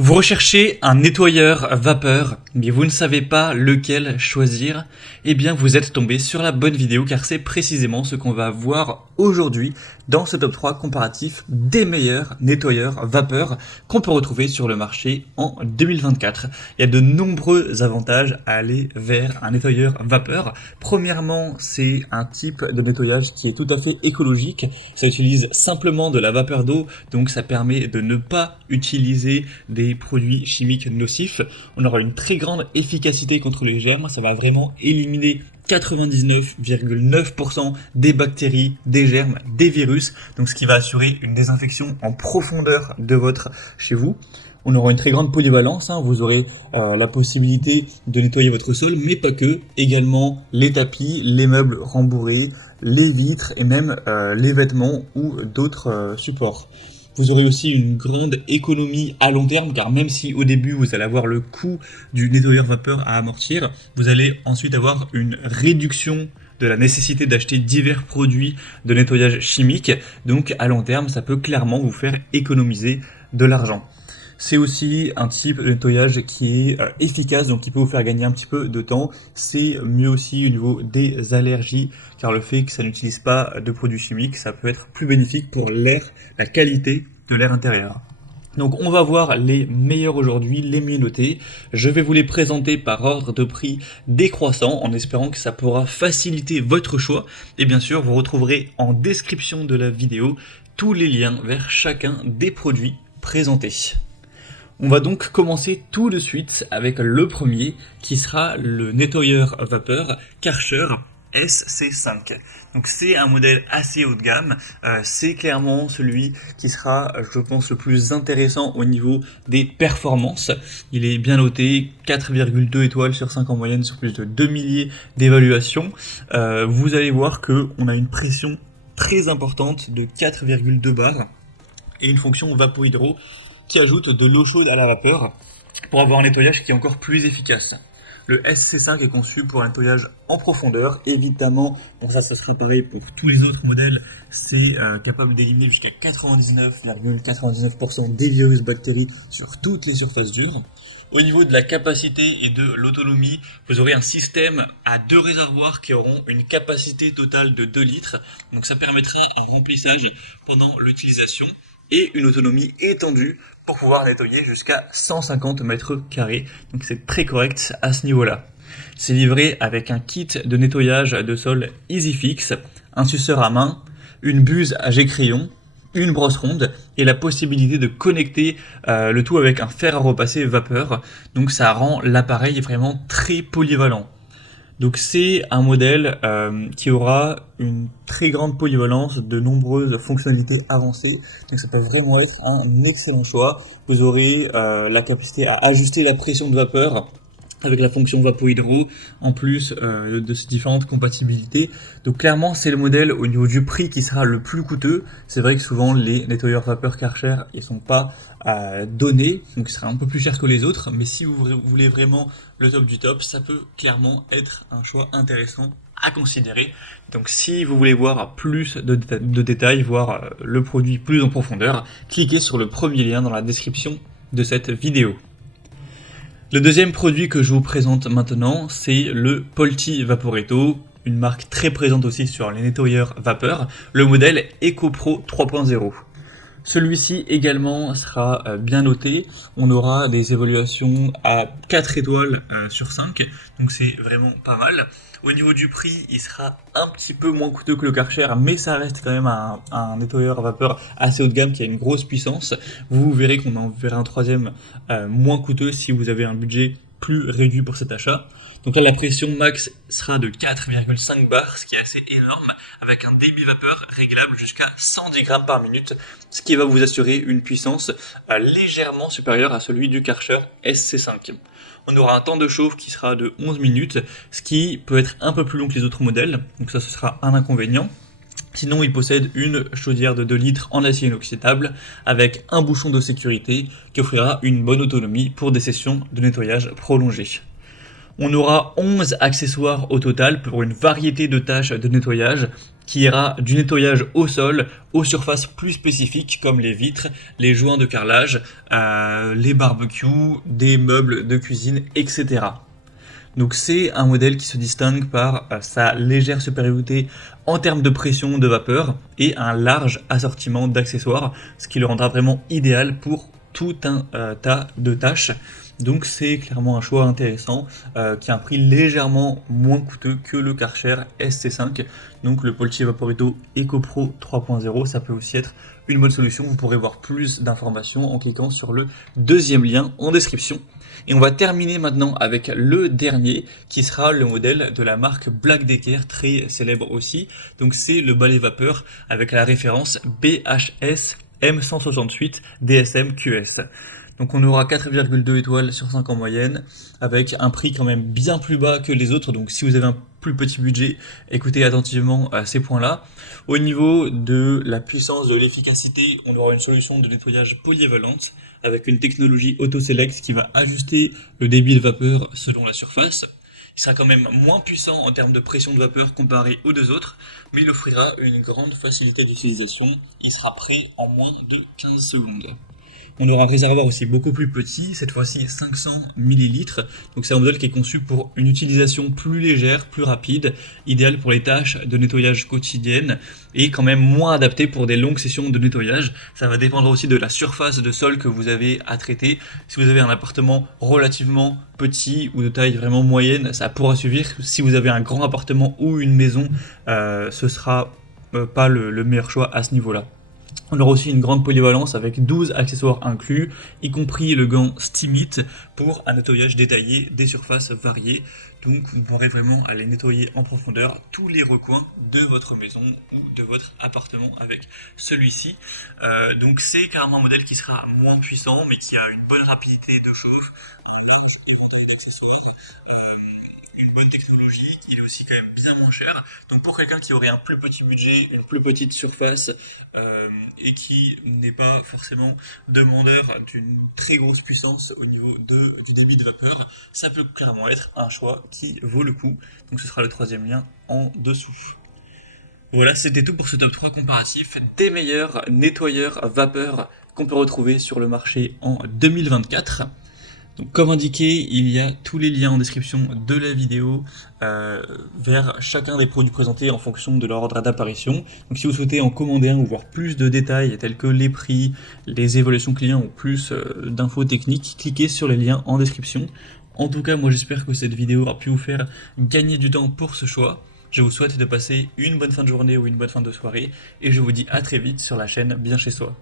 Vous recherchez un nettoyeur vapeur, mais vous ne savez pas lequel choisir? Eh bien, vous êtes tombé sur la bonne vidéo car c'est précisément ce qu'on va voir aujourd'hui dans ce top 3 comparatif des meilleurs nettoyeurs vapeur qu'on peut retrouver sur le marché en 2024. Il y a de nombreux avantages à aller vers un nettoyeur vapeur. Premièrement, c'est un type de nettoyage qui est tout à fait écologique. Ça utilise simplement de la vapeur d'eau, donc ça permet de ne pas utiliser des produits chimiques nocifs. On aura une très grande efficacité contre les germes, ça va vraiment éliminer 99,9% des bactéries, des germes, des virus, donc ce qui va assurer une désinfection en profondeur de votre chez vous. On aura une très grande polyvalence, vous aurez la possibilité de nettoyer votre sol, mais pas que, également les tapis, les meubles rembourrés, les vitres et même les vêtements ou d'autres supports. Vous aurez aussi une grande économie à long terme, car même si au début vous allez avoir le coût du nettoyeur vapeur à amortir, vous allez ensuite avoir une réduction de la nécessité d'acheter divers produits de nettoyage chimique. Donc à long terme, ça peut clairement vous faire économiser de l'argent. C'est aussi un type de nettoyage qui est efficace, donc qui peut vous faire gagner un petit peu de temps. C'est mieux aussi au niveau des allergies, car le fait que ça n'utilise pas de produits chimiques, ça peut être plus bénéfique pour l'air, la qualité de l'air intérieur. Donc on va voir les meilleurs aujourd'hui, les mieux notés. Je vais vous les présenter par ordre de prix décroissant en espérant que ça pourra faciliter votre choix. Et bien sûr, vous retrouverez en description de la vidéo tous les liens vers chacun des produits présentés. On va donc commencer tout de suite avec le premier qui sera le nettoyeur vapeur Karcher SC5. Donc c'est un modèle assez haut de gamme, c'est clairement celui qui sera, je pense, le plus intéressant au niveau des performances. Il est bien noté, 4,2 étoiles sur 5 en moyenne sur plus de 2 milliers d'évaluations. Vous allez voir qu'on a une pression très importante de 4,2 bars et une fonction vapo-hydro qui ajoute de l'eau chaude à la vapeur pour avoir un nettoyage qui est encore plus efficace. Le SC5 est conçu pour un nettoyage en profondeur, évidemment, bon ça sera pareil pour tous les autres modèles, c'est capable d'éliminer jusqu'à 99,99% des virus bactéries sur toutes les surfaces dures. Au niveau de la capacité et de l'autonomie, vous aurez un système à 2 réservoirs qui auront une capacité totale de 2 litres, donc ça permettra un remplissage pendant l'utilisation et une autonomie étendue pour pouvoir nettoyer jusqu'à 150 mètres carrés. Donc c'est très correct à ce niveau-là. C'est livré avec un kit de nettoyage de sol EasyFix, un suceur à main, une buse à jet crayon, une brosse ronde et la possibilité de connecter le tout avec un fer à repasser vapeur. Donc ça rend l'appareil vraiment très polyvalent. Donc c'est un modèle qui aura une très grande polyvalence, de nombreuses fonctionnalités avancées. Donc ça peut vraiment être un excellent choix. Vous aurez la capacité à ajuster la pression de vapeur avec la fonction vapo-hydro, en plus de ces différentes compatibilités. Donc clairement, c'est le modèle au niveau du prix qui sera le plus coûteux. C'est vrai que souvent, les nettoyeurs vapeur Karcher, ils sont pas donnés, donc il sera un peu plus cher que les autres. Mais si vous voulez vraiment le top du top, ça peut clairement être un choix intéressant à considérer. Donc si vous voulez voir plus de détails, voir le produit plus en profondeur, cliquez sur le premier lien dans la description de cette vidéo. Le deuxième produit que je vous présente maintenant, c'est le Polti Vaporetto, une marque très présente aussi sur les nettoyeurs vapeur, le modèle EcoPro 3.0. Celui-ci également sera bien noté, on aura des évaluations à 4 étoiles sur 5, donc c'est vraiment pas mal. Au niveau du prix, il sera un petit peu moins coûteux que le Karcher, mais ça reste quand même un nettoyeur à vapeur assez haut de gamme qui a une grosse puissance. Vous verrez qu'on en verra un troisième moins coûteux si vous avez un budget plus réduit pour cet achat. Donc là, la pression max sera de 4,5 bars, ce qui est assez énorme, avec un débit vapeur réglable jusqu'à 110 grammes par minute, ce qui va vous assurer une puissance légèrement supérieure à celui du Karcher SC5. On aura un temps de chauffe qui sera de 11 minutes, ce qui peut être un peu plus long que les autres modèles, donc ça ce sera un inconvénient. Sinon, il possède une chaudière de 2 litres en acier inoxydable avec un bouchon de sécurité qui offrira une bonne autonomie pour des sessions de nettoyage prolongées. On aura 11 accessoires au total pour une variété de tâches de nettoyage qui ira du nettoyage au sol aux surfaces plus spécifiques comme les vitres, les joints de carrelage, les barbecues, des meubles de cuisine, etc. Donc c'est un modèle qui se distingue par sa légère supériorité en termes de pression de vapeur et un large assortiment d'accessoires, ce qui le rendra vraiment idéal pour tout un tas de tâches. Donc c'est clairement un choix intéressant qui a un prix légèrement moins coûteux que le Karcher SC5. Donc le Polchi Vaporetto EcoPro 3.0, ça peut aussi être une bonne solution. Vous pourrez voir plus d'informations en cliquant sur le deuxième lien en description. Et on va terminer maintenant avec le dernier qui sera le modèle de la marque Black Decker, très célèbre aussi. Donc c'est le balai vapeur avec la référence BHS M168 DSM QS. Donc on aura 4,2 étoiles sur 5 en moyenne, avec un prix quand même bien plus bas que les autres, donc si vous avez un plus petit budget, écoutez attentivement ces points-là. Au niveau de la puissance, de l'efficacité, on aura une solution de nettoyage polyvalente, avec une technologie auto-select qui va ajuster le débit de vapeur selon la surface. Il sera quand même moins puissant en termes de pression de vapeur comparé aux deux autres, mais il offrira une grande facilité d'utilisation. Il sera prêt en moins de 15 secondes. On aura un réservoir aussi beaucoup plus petit, cette fois-ci 500 ml. Donc c'est un modèle qui est conçu pour une utilisation plus légère, plus rapide, idéal pour les tâches de nettoyage quotidiennes et quand même moins adapté pour des longues sessions de nettoyage. Ça va dépendre aussi de la surface de sol que vous avez à traiter. Si vous avez un appartement relativement petit ou de taille vraiment moyenne, ça pourra suffire. Si vous avez un grand appartement ou une maison, ce sera pas le meilleur choix à ce niveau-là. On aura aussi une grande polyvalence avec 12 accessoires inclus, y compris le gant Steamit pour un nettoyage détaillé des surfaces variées. Donc vous pourrez vraiment aller nettoyer en profondeur tous les recoins de votre maison ou de votre appartement avec celui-ci. Donc c'est carrément un modèle qui sera moins puissant mais qui a une bonne rapidité de chauffe, un large éventail d'accessoires. Une bonne technologie, il est aussi quand même bien moins cher. Donc pour quelqu'un qui aurait un plus petit budget, une plus petite surface et qui n'est pas forcément demandeur d'une très grosse puissance au niveau du débit de vapeur, ça peut clairement être un choix qui vaut le coup. Donc ce sera le troisième lien en dessous. Voilà, c'était tout pour ce top 3 comparatif des meilleurs nettoyeurs vapeur qu'on peut retrouver sur le marché en 2024. Donc, comme indiqué, il y a tous les liens en description de la vidéo vers chacun des produits présentés en fonction de leur ordre d'apparition. Donc si vous souhaitez en commander un ou voir plus de détails tels que les prix, les évaluations clients ou plus d'infos techniques, cliquez sur les liens en description. En tout cas, moi j'espère que cette vidéo aura pu vous faire gagner du temps pour ce choix. Je vous souhaite de passer une bonne fin de journée ou une bonne fin de soirée et je vous dis à très vite sur la chaîne Bien Chez Soi.